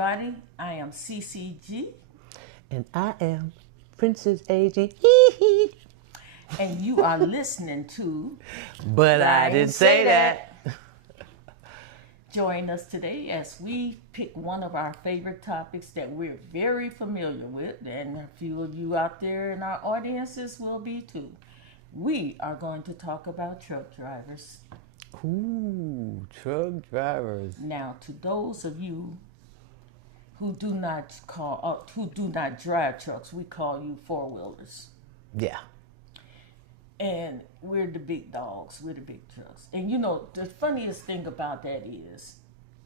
everybody. I am CCG. And I am Princess AG. And you are listening to But I didn't say that. Join us today as we pick one of our favorite topics that we're very familiar with, and a few of you out there in our audiences will be too. We are going to talk about truck drivers. Ooh, truck drivers. Now, to those of you who do not drive trucks, we call you four-wheelers. Yeah. And we're the big dogs, we're the big trucks. And you know, the funniest thing about that is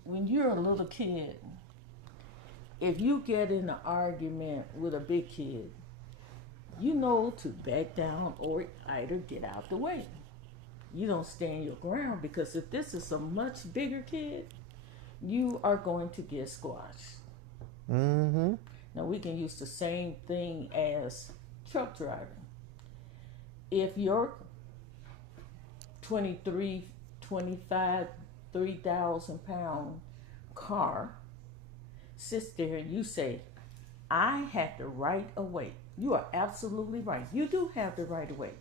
when you're a little kid, if you get in an argument with a big kid, you know to back down or either get out the way. You don't stand your ground, because if this is a much bigger kid, you are going to get squashed. Mm-hmm. Now we can use the same thing as truck driving. If your 23, 25, 3,000 pound car sits there and you say, I have the right of way. You are absolutely right. You do have the right of way.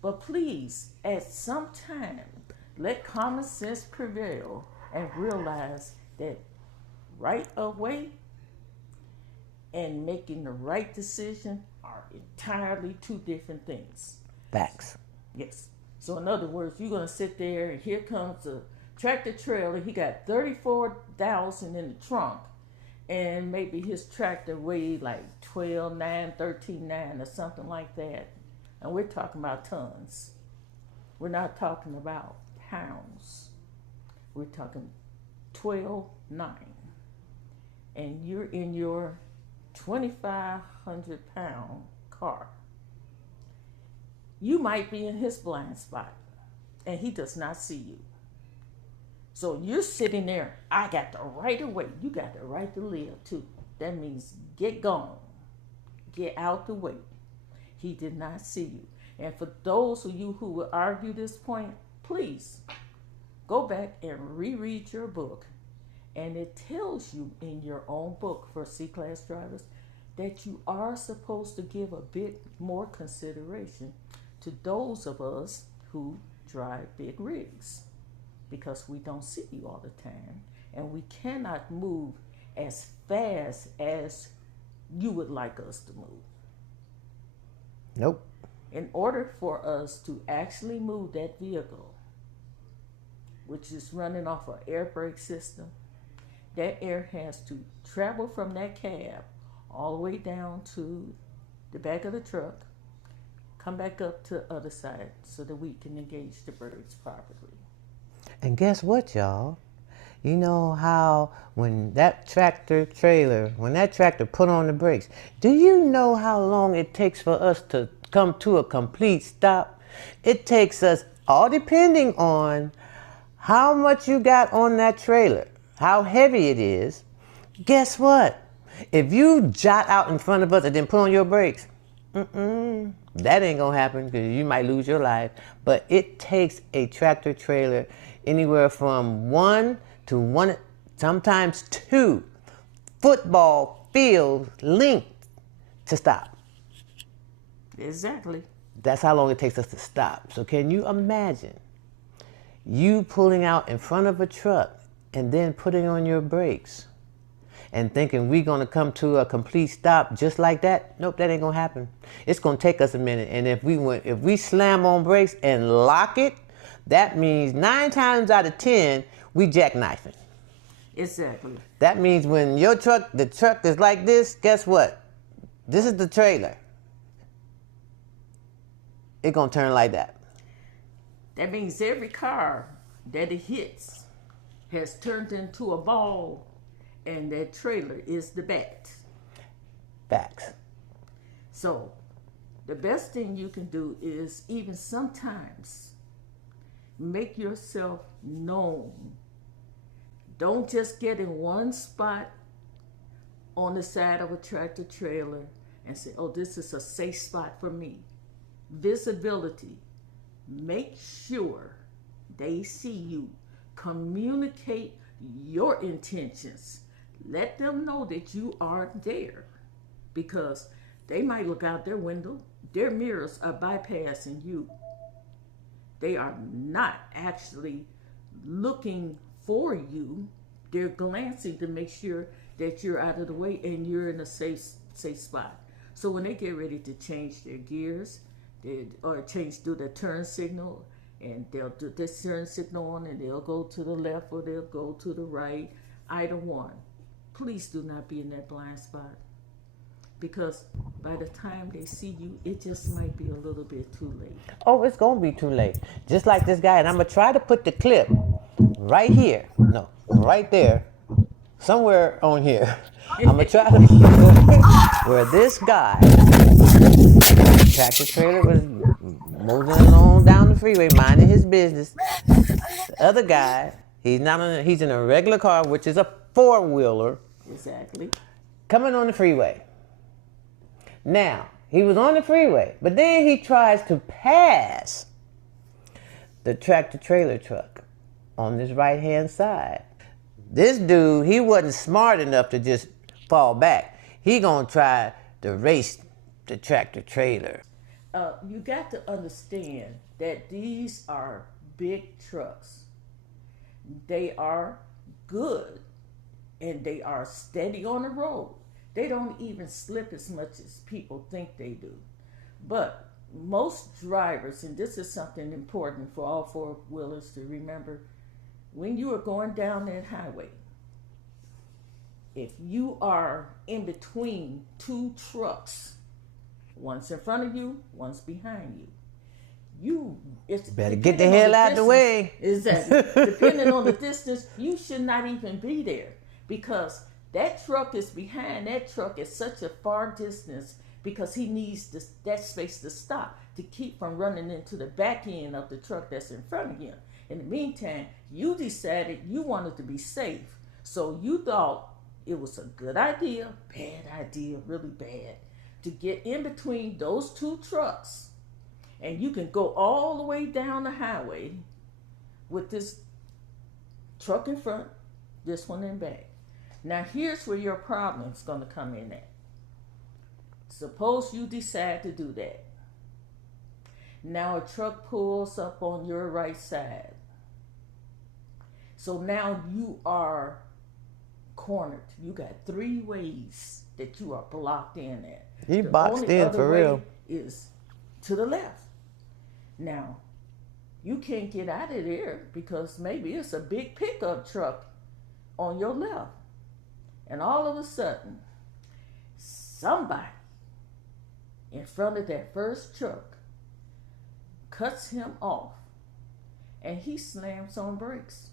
But please, at some time, let common sense prevail and realize that right of way and making the right decision are entirely two different things. Facts. Yes. So in other words, you're going to sit there and here comes a tractor trailer. He got 34,000 in the trunk, and maybe his tractor weighed like 12,900, 13,900 or something like that. And we're talking about tons. We're not talking about pounds. We're talking 12,900. And you're in your 2,500 pound car. You might be in his blind spot and he does not see you. So you're sitting there, I got the right of way. You got the right to live too. That means get gone. Get out the way. He did not see you. And for those of you who will argue this point, please go back and reread your book. And it tells you in your own book for C-Class drivers that you are supposed to give a bit more consideration to those of us who drive big rigs, because we don't see you all the time and we cannot move as fast as you would like us to move. Nope. In order for us to actually move that vehicle, which is running off an air brake system, that air has to travel from that cab all the way down to the back of the truck, come back up to the other side so that we can engage the brakes properly. And guess what, y'all? You know how when that tractor put on the brakes, do you know how long it takes for us to come to a complete stop? It takes us, all depending on how much you got on that trailer, how heavy it is. Guess what? If you jot out in front of us and then put on your brakes, that ain't gonna happen, because you might lose your life. But it takes a tractor trailer anywhere from sometimes 2 football field length to stop. Exactly. That's how long it takes us to stop. So can you imagine you pulling out in front of a truck and then putting on your brakes and thinking we're going to come to a complete stop just like that? Nope, that ain't going to happen. It's going to take us a minute. And if we slam on brakes and lock it, that means 9 times out of 10, we jackknifing. Exactly. That means when the truck is like this, guess what? This is the trailer. It's going to turn like that. That means every car that it hits has turned into a ball, and that trailer is the bat. Facts. So the best thing you can do is even sometimes make yourself known. Don't just get in one spot on the side of a tractor trailer and say, oh, this is a safe spot for me. Visibility. Make sure they see you. Communicate your intentions. Let them know that you are there, because they might look out their window. Their mirrors are bypassing you. They are not actually looking for you. They're glancing to make sure that you're out of the way and you're in a safe spot. So when they get ready to change their gears, or do the turn signal, and they'll do this turn signal on, and they'll go to the left or they'll go to the right, either one. Please do not be in that blind spot, because by the time they see you, it just might be a little bit too late. Oh, it's going to be too late. Just like this guy. And I'm going to try to put the clip right here. No, right there. Somewhere on here. I'm going to try to put where this guy, tractor trailer, was moving along down the freeway, minding his business. The other guy, he's in a regular car, which is a four-wheeler. Exactly. Coming on the freeway. Now, he was on the freeway, but then he tries to pass the tractor trailer truck on this right-hand side. This dude, he wasn't smart enough to just fall back. He gonna try to race the tractor trailer. You got to understand that these are big trucks. They are good, and they are steady on the road. They don't even slip as much as people think they do. But most drivers, and this is something important for all four-wheelers to remember, when you are going down that highway, if you are in between two trucks, one's in front of you, one's behind you, it's better get the hell out of the way. Exactly. Depending on the distance, you should not even be there, because that truck is behind that truck at such a far distance, because he needs that space to stop to keep from running into the back end of the truck that's in front of him. In the meantime, you decided you wanted to be safe, so you thought it was a good idea, bad idea, really bad, to get in between those two trucks, and you can go all the way down the highway with this truck in front, this one in back. Now here's where your problem is going to come in at. Suppose you decide to do that. Now a truck pulls up on your right side. So now you are cornered. You got three ways that you are blocked in at. You boxed in for real. Is to the left. Now, you can't get out of there because maybe it's a big pickup truck on your left. And all of a sudden, somebody in front of that first truck cuts him off, and he slams on brakes.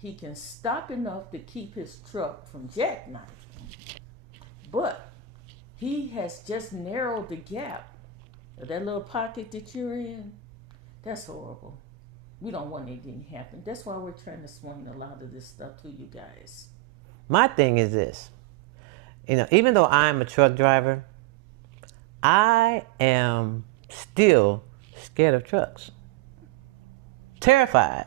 He can stop enough to keep his truck from jackknifing, but he has just narrowed the gap of that little pocket that you're in. That's horrible. We don't want anything to happen. That's why we're trying to explain a lot of this stuff to you guys. My thing is this, even though I'm a truck driver, I am still scared of trucks. Terrified.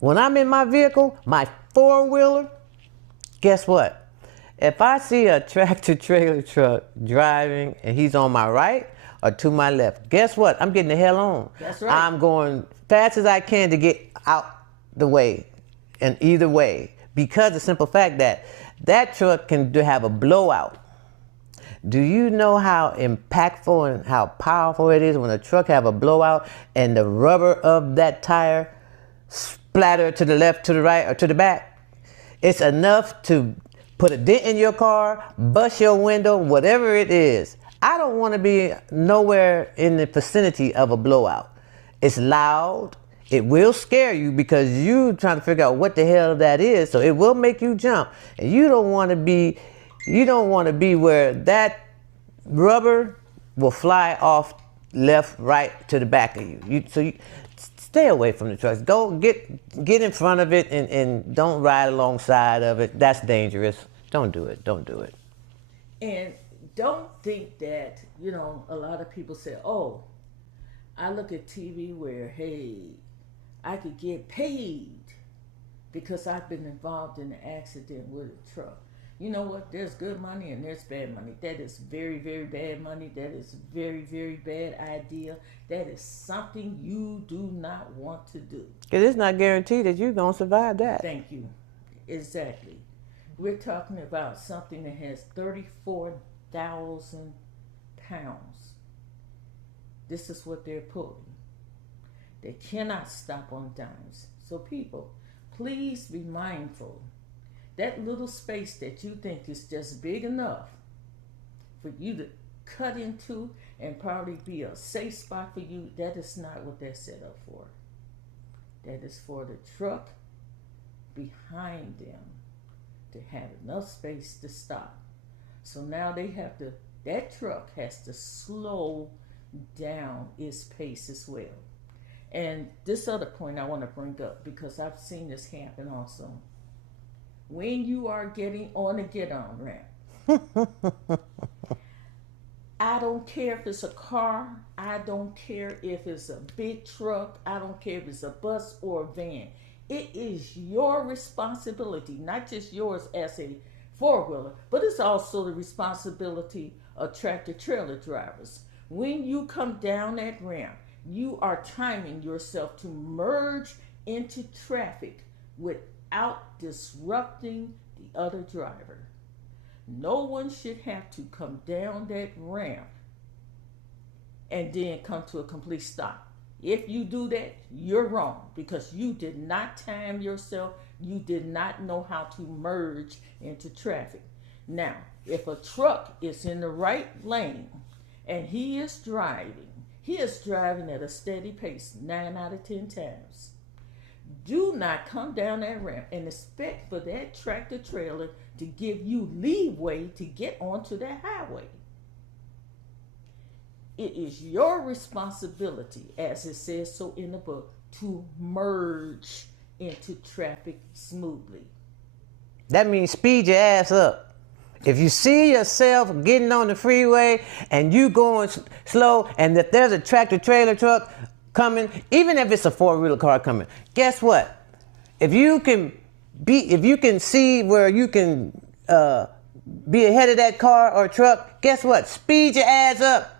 When I'm in my vehicle, my four-wheeler, guess what? If I see a tractor trailer truck driving and he's on my right or to my left, guess what? I'm getting the hell on. That's right. I'm going fast as I can to get out the way, and either way, because the simple fact that truck can have a blowout. Do you know how impactful and how powerful it is when a truck have a blowout and the rubber of that tire splatter to the left, to the right, or to the back? It's enough to put a dent in your car, bust your window, whatever it is. I don't want to be nowhere in the vicinity of a blowout. It's loud. It will scare you because you're trying to figure out what the hell that is. So it will make you jump. And you don't want to be where that rubber will fly off left, right to the back of you. So stay away from the trucks. Go get in front of it and don't ride alongside of it. That's dangerous. Don't do it. Don't do it. And don't think that, a lot of people say, oh, I look at TV where, hey, I could get paid because I've been involved in an accident with a truck. You know what? There's good money and there's bad money. That is very, very bad money. That is very, very bad idea. That is something you do not want to do. Because it's not guaranteed that you're going to survive that. Thank you. Exactly. We're talking about something that has 34,000 pounds. This is what they're pulling. They cannot stop on dimes. So people, please be mindful. That little space that you think is just big enough for you to cut into and probably be a safe spot for you, that is not what that's set up for. That is for the truck behind them to have enough space to stop. So now that truck has to slow down its pace as well. And this other point I want to bring up, because I've seen this happen also. When you are getting on a get-on ramp, I don't care if it's a car, I don't care if it's a big truck, I don't care if it's a bus or a van. It is your responsibility, not just yours as a four-wheeler, but it's also the responsibility of tractor-trailer drivers. When you come down that ramp, you are timing yourself to merge into traffic without disrupting the other driver. No one should have to come down that ramp and then come to a complete stop. If you do that, you're wrong, because you did not time yourself. You did not know how to merge into traffic. Now, if a truck is in the right lane and he is driving at a steady pace 9 out of 10 times. Do not come down that ramp and expect for that tractor trailer to give you leeway to get onto that highway. It is your responsibility, as it says so in the book, to merge into traffic smoothly. That means speed your ass up. If you see yourself getting on the freeway and you going slow, and if there's a tractor trailer truck coming, even if it's a four-wheeler car coming, guess what? If you can see where you can be ahead of that car or truck, guess what? Speed your ass up.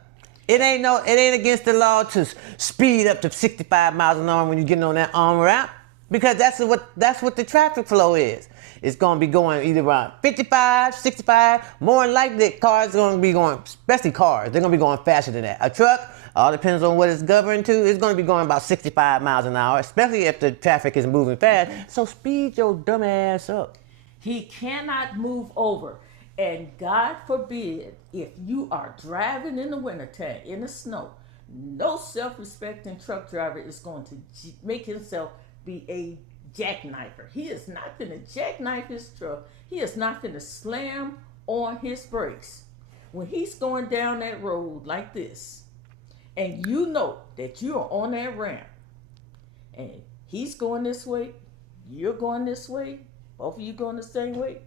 It ain't against the law to speed up to 65 miles an hour when you're getting on that arm route, because that's what the traffic flow is. It's going to be going either around 55, 65. More than likely, cars are going to be going, especially cars, they're going to be going faster than that. A truck, all depends on what it's governed to, it's going to be going about 65 miles an hour, especially if the traffic is moving fast. So speed your dumb ass up. He cannot move over. And God forbid, if you are driving in the wintertime, in the snow, no self-respecting truck driver is going to make himself be a jackknifer. He is not going to jackknife his truck. He is not going to slam on his brakes. When he's going down that road like this, and you know that you are on that ramp, and he's going this way, you're going this way, both of you going the same way,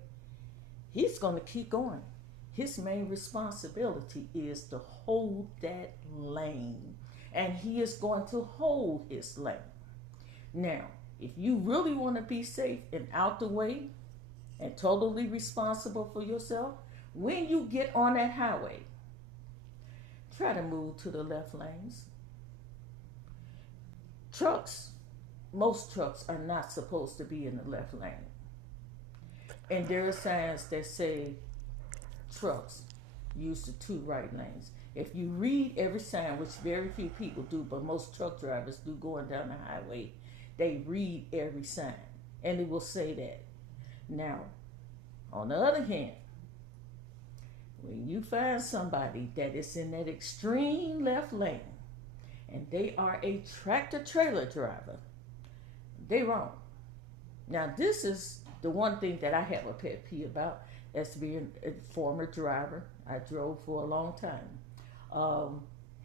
he's going to keep going. His main responsibility is to hold that lane, and he is going to hold his lane. Now, if you really want to be safe and out the way and totally responsible for yourself, when you get on that highway, try to move to the left lanes. Most trucks are not supposed to be in the left lane. And there are signs that say trucks use the 2 right lanes. If you read every sign, which very few people do, but most truck drivers do going down the highway, they read every sign, and it will say that. Now, on the other hand, when you find somebody that is in that extreme left lane, and they are a tractor trailer driver, they wrong. Now, this is the one thing that I have a pet peeve about, as being a former driver. I drove for a long time.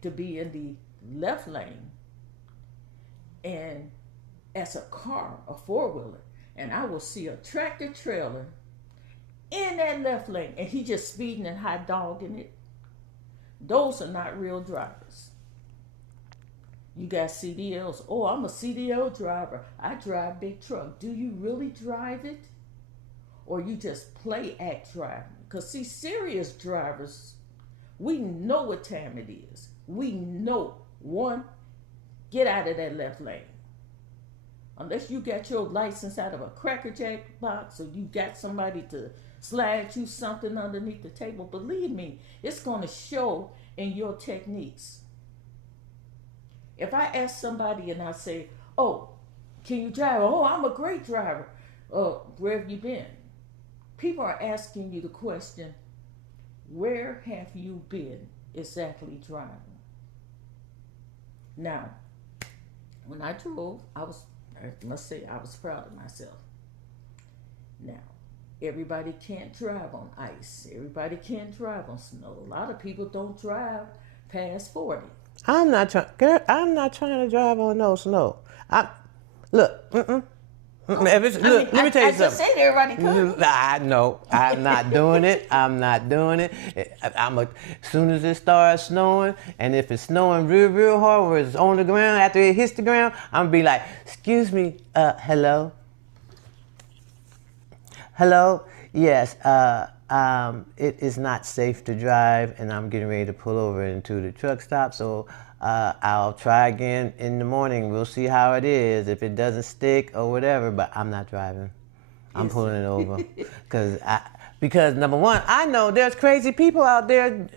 To be in the left lane, and as a car, a four-wheeler, and I will see a tractor trailer in that left lane, and he just speeding and hot dogging it. Those are not real drivers. You got CDLs. Oh, I'm a CDL driver. I drive big truck. Do you really drive it? or you just play act driving. Because, see, serious drivers, we know what time it is. We know, one, get out of that left lane. Unless you got your license out of a Cracker Jack box or you got somebody to slide you something underneath the table, believe me, it's going to show in your techniques. If I ask somebody and I say, oh, can you drive? Oh, I'm a great driver. Where have you been? People are asking you the question, where have you been exactly driving? Now, when I drove, I must say I was proud of myself. Now, everybody can't drive on ice. Everybody can't drive on snow. A lot of people don't drive past 40. I'm not trying, girl. I'm not trying to drive on no snow. Look. Let me tell you something. I just said everybody could. No, I'm not doing it. I'm not doing it. As soon as it starts snowing, and if it's snowing real, real hard, where it's on the ground, after it hits the ground, I'm gonna be like, excuse me, hello? Hello? Yes, it is not safe to drive, and I'm getting ready to pull over into the truck stop, so I'll try again in the morning. We'll see how it is, if it doesn't stick or whatever, but I'm not driving. I'm pulling it over. Because number one, I know there's crazy people out there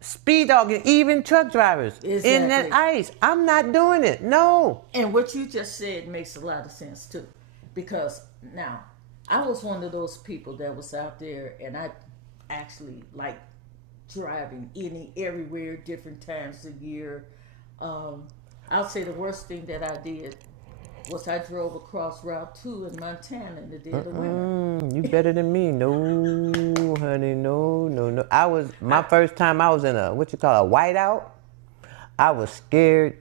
speed dogging, even truck drivers in that ice. I'm not doing it, no. And what you just said makes a lot of sense too. Because now, I was one of those people that was out there, and I actually like driving everywhere, different times of year. I'll say the worst thing that I did was I drove across Route 2 in Montana in the dead of winter. You better than me. No, honey, no. My first time I was in a whiteout. I was scared.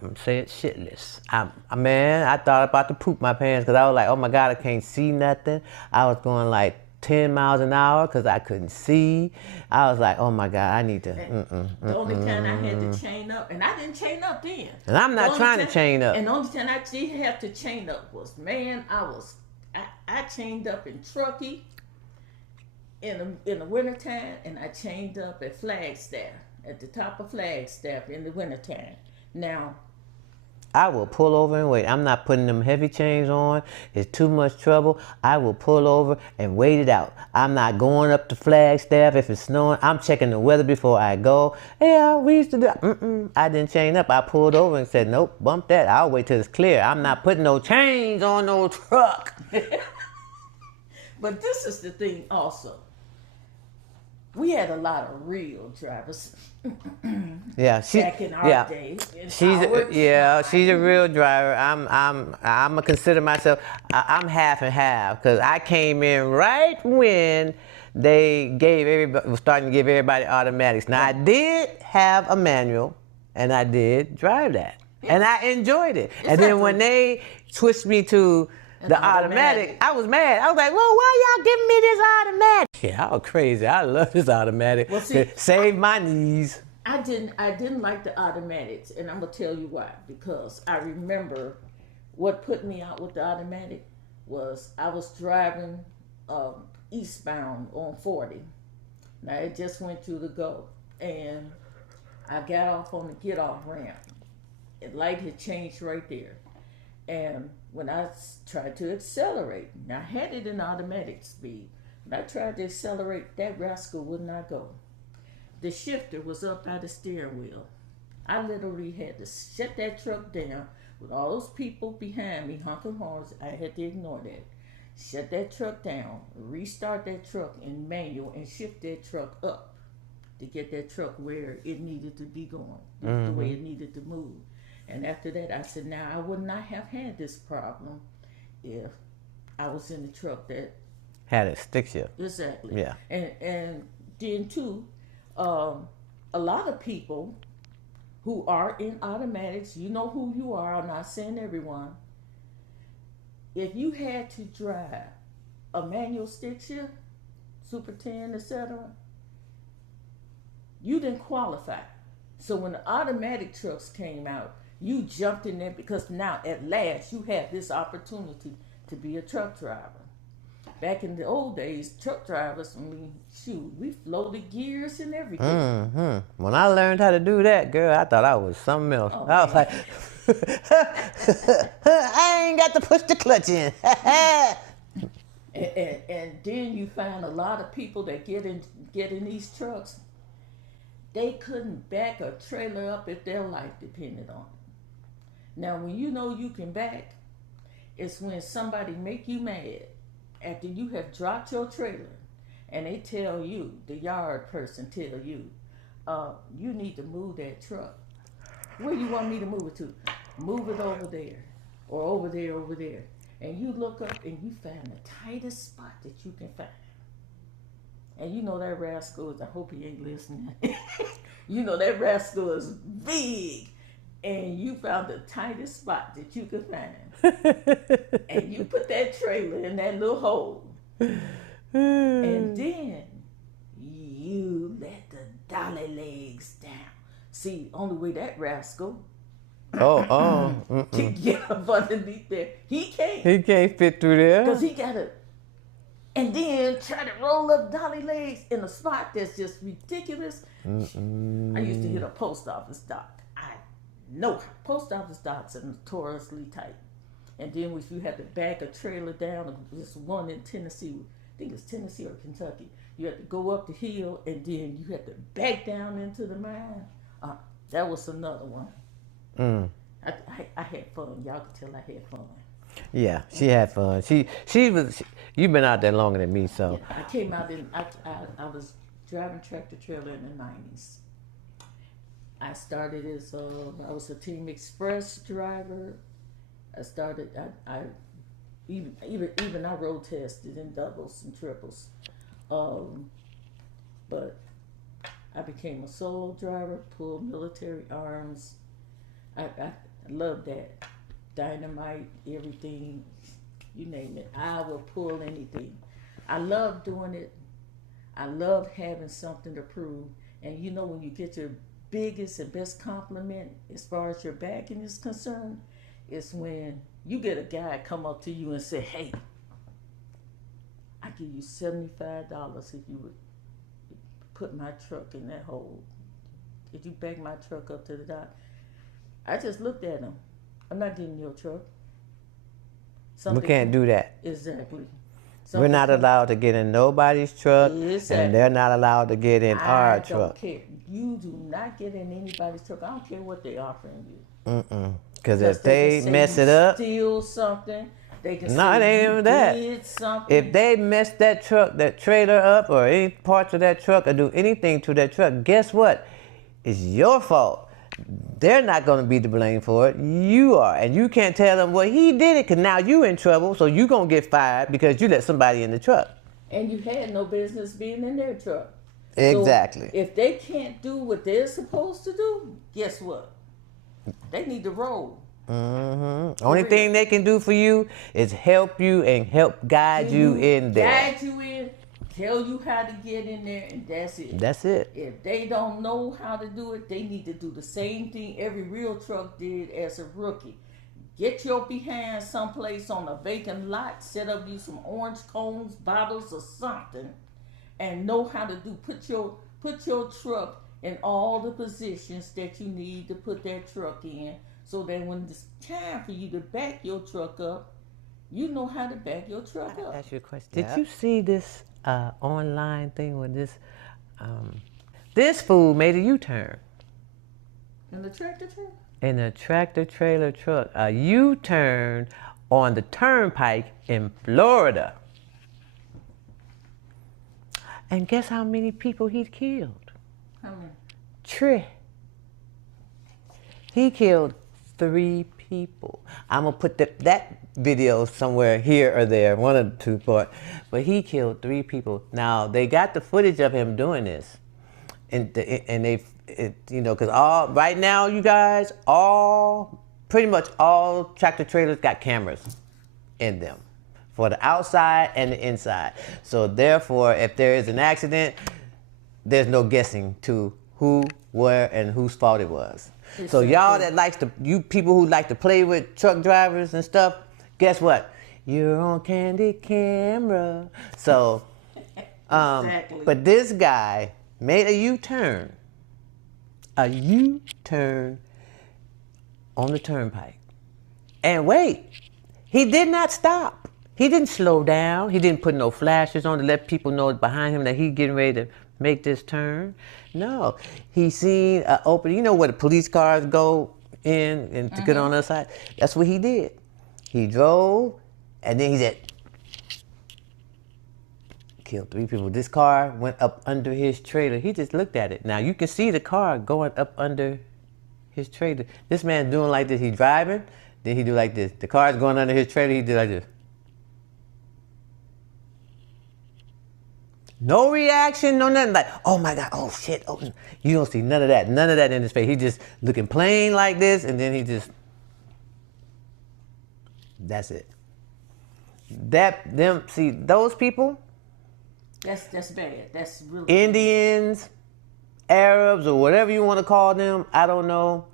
I'm saying shitless. I thought about to poop my pants because I was like, oh my God, I can't see nothing. I was going like 10 miles an hour because I couldn't see. I was like, oh my God, I need to. The only time I had to chain up, and I didn't chain up then. And I'm not trying to chain up. And the only time I did have to chain up was, man, I chained up in Truckee in the wintertime, and I chained up at Flagstaff, at the top of Flagstaff in the wintertime. Now, I will pull over and wait. I'm not putting them heavy chains on. It's too much trouble. I will pull over and wait it out. I'm not going up to Flagstaff if it's snowing. I'm checking the weather before I go. Yeah, we used to do. I didn't chain up. I pulled over and said, nope, bump that. I'll wait till it's clear. I'm not putting no chains on no truck. But this is the thing also. We had a lot of real drivers. Back in our days. She's a real driver. I'm gonna consider myself. I'm half and half because I came in right when they was starting to give everybody automatics. Now I did have a manual, and I did drive that, and I enjoyed it. Exactly. And then when they switched me to the automatic, I was mad. I was like, well, why y'all giving me this automatic? Yeah, I was crazy. I love this automatic. Well, see, save my knees. I didn't like the automatics, and I'm gonna tell you why. Because I remember what put me out with the automatic was I was driving eastbound on 40. Now it just went through the go, and I got off on the get off ramp. The light had changed right there, and when I tried to accelerate, now I had it in automatic speed. When I tried to accelerate, that rascal would not go. The shifter was up by the steering wheel. I literally had to shut that truck down with all those people behind me honking horns. I had to ignore that. Shut that truck down, restart that truck in manual, and shift that truck up to get that truck where it needed to be going, the way it needed to move. And after that, I said, now I would not have had this problem if I was in the truck that had a stick shift. Exactly. Yeah. And then too, a lot of people who are in automatics, you know who you are. I'm not saying everyone. If you had to drive a manual stick shift, Super 10, etc., you didn't qualify. So when the automatic trucks came out, you jumped in there because now at last you have this opportunity to be a truck driver. Back in the old days, truck drivers, I mean, shoot, we floated gears and everything. When I learned how to do that, girl, I thought I was something else. Oh, I was man. like, I ain't got to push the clutch in. And then you find a lot of people that get in these trucks, they couldn't back a trailer up if their life depended on it. Now, when you know you can back, it's when somebody make you mad after you have dropped your trailer and they tell you, the yard person tell you, you need to move that truck. Where you want me to move it to? Move it over there or over there. And you look up and you find the tightest spot that you can find. And you know that rascal is, I hope he ain't listening. You know that rascal is big. And you found the tightest spot that you could find. And you put that trailer in that little hole. And then you let the dolly legs down. See, only way that rascal can get up underneath there. He can't. He can't fit through there. Because he got to, and then try to roll up dolly legs in a spot that's just ridiculous. I used to hit a post office dock. I know post office docks are notoriously tight. And then if you had to back a trailer down, this one in Tennessee, I think it's Tennessee or Kentucky, you had to go up the hill and then you had to back down into the mine. That was another one. I had fun. Y'all could tell I had fun. Yeah, she had fun. She was. You've been out there longer than me, so. Yeah, I came out in. I was driving tractor trailer in the 90s. I started as I was a Team Express driver. I started. I even I road tested in doubles and triples, but I became a solo driver. Pulled military arms. I love that. Dynamite, everything, you name it. I will pull anything. I love doing it. I love having something to prove. And you know when you get your biggest and best compliment as far as your backing is concerned, it's when you get a guy come up to you and say, hey, I give you $75 if you would put my truck in that hole. Could you back my truck up to the dock? I just looked at him. I'm not getting your truck. We can't do that. Exactly. We're not allowed to get in nobody's truck, and they're not allowed to get in our truck. I don't care. You do not get in anybody's truck. I don't care what they're offering you. Because if they mess it up, steal something. They can no, it ain't even that. If they mess that truck, that trailer up, or any parts of that truck, or do anything to that truck, guess what? It's your fault. They're not going to be to blame for it. You are. And you can't tell them, well, he did it because now you in trouble, so you're going to get fired because you let somebody in the truck. And you had no business being in their truck. Exactly. So if they can't do what they're supposed to do, guess what? They need to roll. Only thing they can do for you is help you and help guide you in there. Guide you in. Tell you how to get in there, and that's it. That's it. If they don't know how to do it, they need to do the same thing every real truck did as a rookie. Get your behind someplace on a vacant lot, set up you some orange cones, bottles, or something, and know how to do. Put your truck in all the positions that you need to put that truck in, so that when it's time for you to back your truck up, you know how to back your truck up. Ask you a question. Did you see this online thing with this fool made a U-turn? In the tractor trailer? In a tractor trailer truck. A U-turn on the turnpike in Florida. And guess how many people he killed? How many? 3. He killed 3 people. I'm going to put that video somewhere here or there, one of the 2 parts. But he killed 3 people. Now, they got the footage of him doing this. And they, you know, because right now, you guys, pretty much all tractor trailers got cameras in them for the outside and the inside. So therefore, if there is an accident, there's no guessing to who, where, and whose fault it was. So y'all that you people who like to play with truck drivers and stuff, guess what? You're on candy camera. So, Exactly. but this guy made a U-turn on the turnpike. And wait, he did not stop. He didn't slow down. He didn't put no flashes on to let people know behind him that he getting ready to make this turn. No, he seen an open, you know where the police cars go in and to get on the other side? That's what he did. He drove, and then he said, killed 3 people. This car went up under his trailer. He just looked at it. Now you can see the car going up under his trailer. This man doing like this. He driving, then he do like this. The car's going under his trailer. He did like this. No reaction, no nothing. Like, oh my God, oh shit. Oh, you don't see none of that. None of that in his face. He just looking plain like this, and then he just. That's it. See those people. That's bad. That's really Indians, Arabs, or whatever you want to call them, I don't know.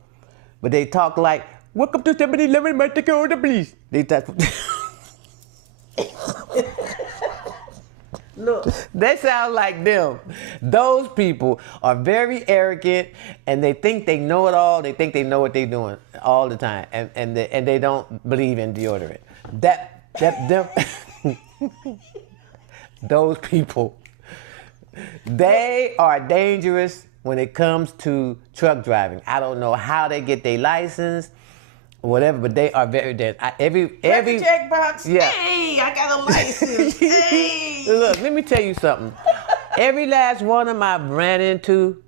But they talk like, welcome to 7-Eleven, my ticket order, please. They talk. Look, They sound like them. Those people are very arrogant, and they think they know it all. They think they know what they're doing all the time, and they don't believe in deodorant. Them. Those people, they are dangerous when it comes to truck driving. I don't know how they get their license, or whatever, but they are very dangerous. Every Jackbox. Yeah. Hey, I got a license. Hey. Look, let me tell you something. Every last one of them I've ran into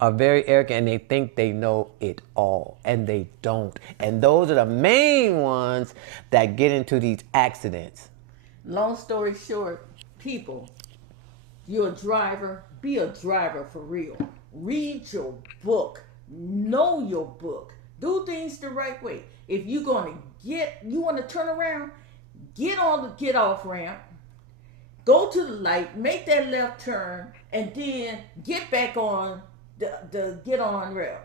are very arrogant, and they think they know it all, and they don't. And those are the main ones that get into these accidents. Long story short, people, you're a driver, be a driver for real. Read your book. Know your book. Do things the right way. If you're going to you want to turn around, get on the get off ramp, go to the light, make that left turn, and then get back on the get on rail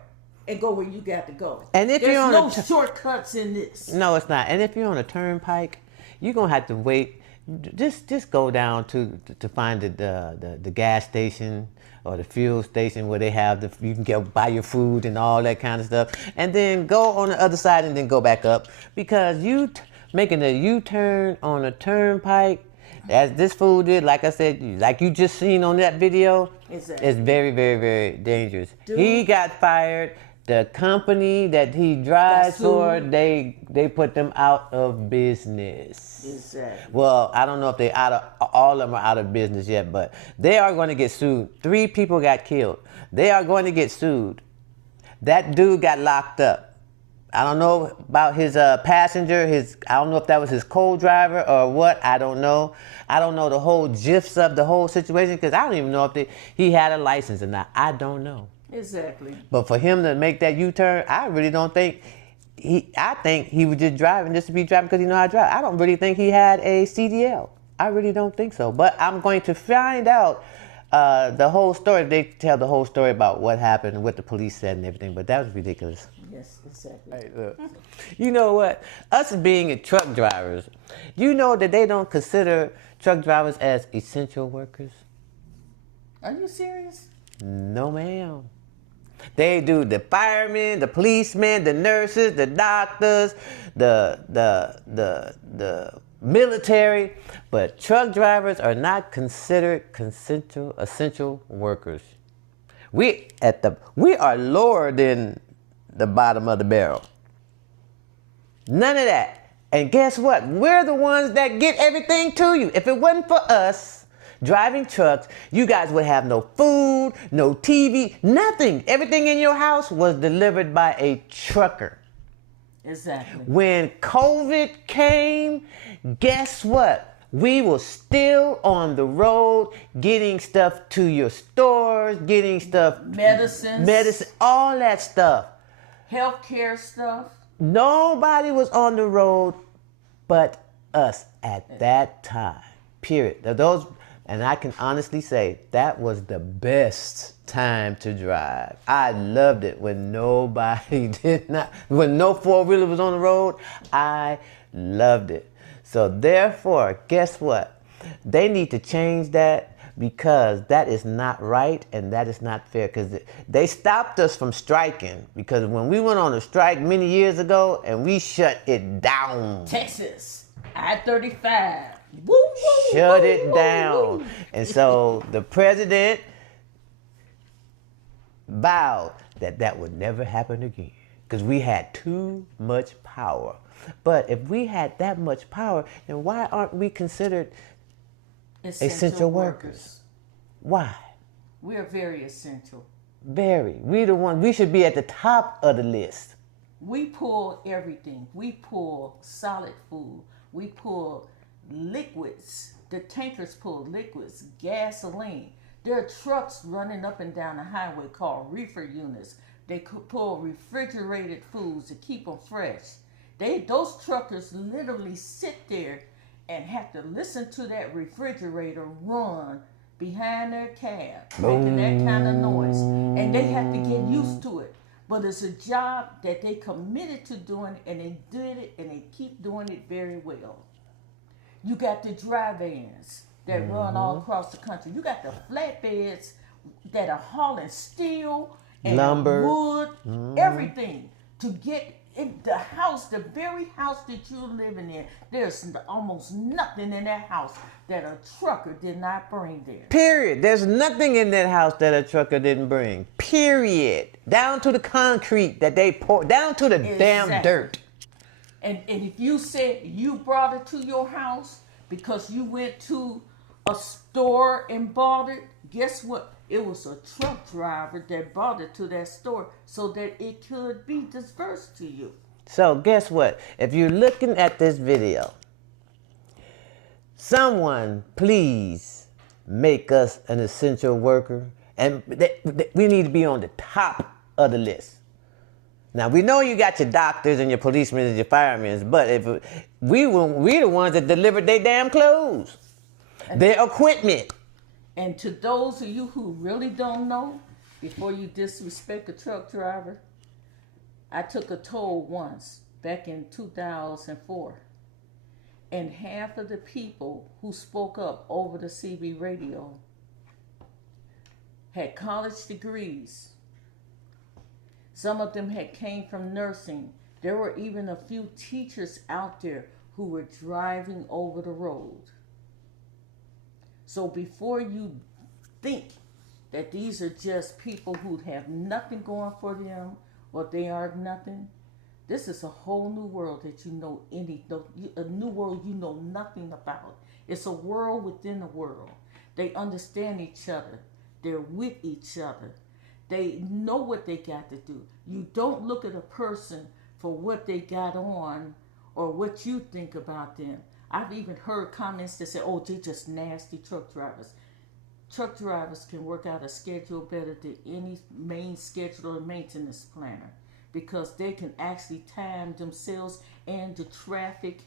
and go where you got to go. And if There's you're on no shortcuts in this. No, it's not. And if you're on a turnpike, you're gonna have to wait. Just go down to find the gas station or the fuel station where they have you can go buy your food and all that kind of stuff, and then go on the other side and then go back up, because making a U-turn on a turnpike, as this fool did, like I said, like you just seen on that video, Exactly. it's very, very, very dangerous. Dude. He got fired. The company that he drives for, they put them out of business. Exactly. Well, I don't know if all of them are out of business yet, but they are going to get sued. 3 people got killed. They are going to get sued. That dude got locked up. I don't know about his passenger. I don't know if that was his co-driver or what. I don't know. I don't know the whole gifs of the whole situation, because I don't even know if he had a license or not. I don't know. Exactly. But for him to make that U-turn, I really don't think I think he was just driving just to be driving because he know how to drive. I don't really think he had a CDL. I really don't think so. But I'm going to find out the whole story. They tell the whole story about what happened, what the police said and everything. But that was ridiculous. Yes, exactly. Hey, look. You know what? Us being truck drivers, you know that they don't consider truck drivers as essential workers? Are you serious? No, ma'am. They do the firemen, the policemen, the nurses, the doctors, the military, but truck drivers are not considered essential workers. We are lower than the bottom of the barrel. None of that. And guess what? We're the ones that get everything to you. If it wasn't for us driving trucks, you guys would have no food, no TV, nothing. Everything in your house was delivered by a trucker. Exactly. When COVID came, guess what? We were still on the road getting stuff to your stores, getting stuff, medicine, all that stuff. Healthcare stuff. Nobody was on the road but us at that time. Period. And I can honestly say that was the best time to drive. I loved it when when no four-wheeler was on the road. I loved it. So therefore, guess what? They need to change that because that is not right and that is not fair. Because they stopped us from striking. Because when we went on a strike many years ago and we shut it down. Texas, I-35. Woo, woo, Shut woo, it woo, down. woo. And so the president vowed that that would never happen again because we had too much power. But if we had that much power, then why aren't we considered essential workers? Why? We are very essential. Very. We should be at the top of the list. We pull everything. We pull solid food. We pull liquids. The tankers pull liquids, gasoline. There are trucks running up and down the highway called reefer units. They could pull refrigerated foods to keep them fresh. Those truckers literally sit there and have to listen to that refrigerator run behind their cab, making that kind of noise. And they have to get used to it. But it's a job that they committed to doing, and they did it, and they keep doing it very well. You got the dry vans that run all across the country. You got the flatbeds that are hauling steel and lumber, wood, everything to get in the house, the very house that you're living in. There's almost nothing in that house that a trucker did not bring there. Period. There's nothing in that house that a trucker didn't bring. Period. Down to the concrete that they poured, down to the damn dirt. And if you said you brought it to your house because you went to a store and bought it, guess what? It was a truck driver that brought it to that store so that it could be dispersed to you. So guess what? If you're looking at this video, someone please make us an essential worker. And we need to be on the top of the list. Now, we know you got your doctors and your policemen and your firemen, but if we the ones that delivered their damn clothes, their equipment. And to those of you who really don't know, before you disrespect a truck driver, I took a toll once back in 2004. And half of the people who spoke up over the CB radio had college degrees. Some of them had came from nursing. There were even a few teachers out there who were driving over the road. So before you think that these are just people who have nothing going for them or they are nothing, this is a whole new world that you know a new world you know nothing about. It's a world within a world. They understand each other. They're with each other. They know what they got to do. You don't look at a person for what they got on or what you think about them. I've even heard comments that say, oh, they're just nasty truck drivers. Truck drivers can work out a schedule better than any main schedule or maintenance planner because they can actually time themselves and the traffic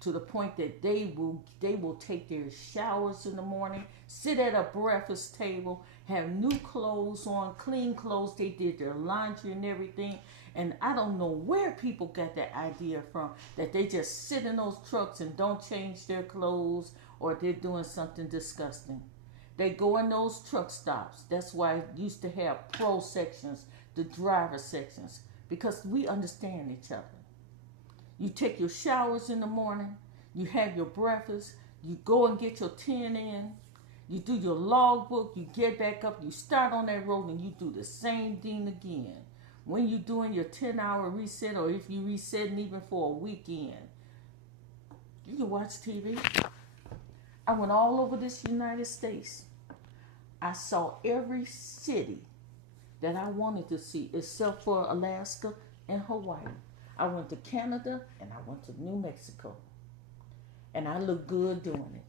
to the point that they will take their showers in the morning, sit at a breakfast table, have new clothes on, clean clothes. They did their laundry and everything. And I don't know where people got that idea from, that they just sit in those trucks and don't change their clothes or they're doing something disgusting. They go in those truck stops. That's why I used to have pro sections, the driver sections, because we understand each other. You take your showers in the morning, you have your breakfast, you go and get your 10 in, you do your logbook, you get back up, you start on that road and you do the same thing again. When you're doing your 10-hour reset or if you resetting even for a weekend, you can watch TV. I went all over this United States. I saw every city that I wanted to see except for Alaska and Hawaii. I went to Canada and I went to New Mexico. And I looked good doing it.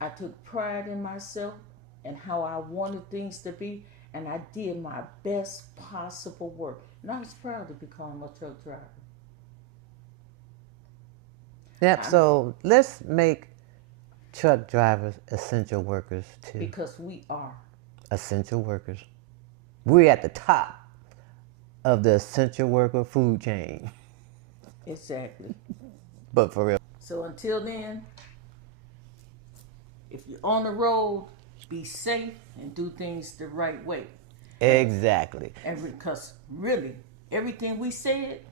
I took pride in myself and how I wanted things to be, and I did my best possible work. And I was proud to become a truck driver. Yep, so let's make truck drivers essential workers too. Because we are. Essential workers. We're at the top of the essential worker food chain. Exactly. But for real. So until then, if you're on the road, be safe and do things the right way. Exactly. And because really, everything we said,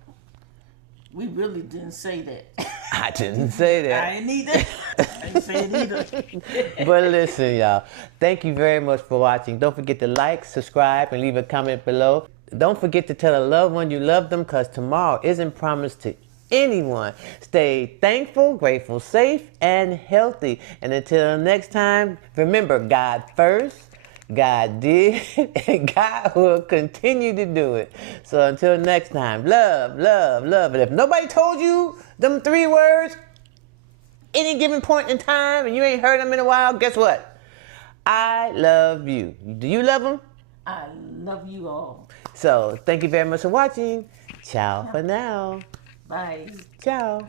we really didn't say that. I didn't say that. I ain't either. I didn't say it either. But listen, y'all. Thank you very much for watching. Don't forget to like, subscribe, and leave a comment below. Don't forget to tell a loved one you love them, because tomorrow isn't promised to anyone. Stay thankful, grateful, safe, and healthy. And until next time, remember, God first, God did, and God will continue to do it. So until next time, love, love, love. And if nobody told you them 3 words, any given point in time, and you ain't heard them in a while, guess what? I love you. Do you love them? I love you all. So thank you very much for watching. Ciao for now. Bye. Ciao.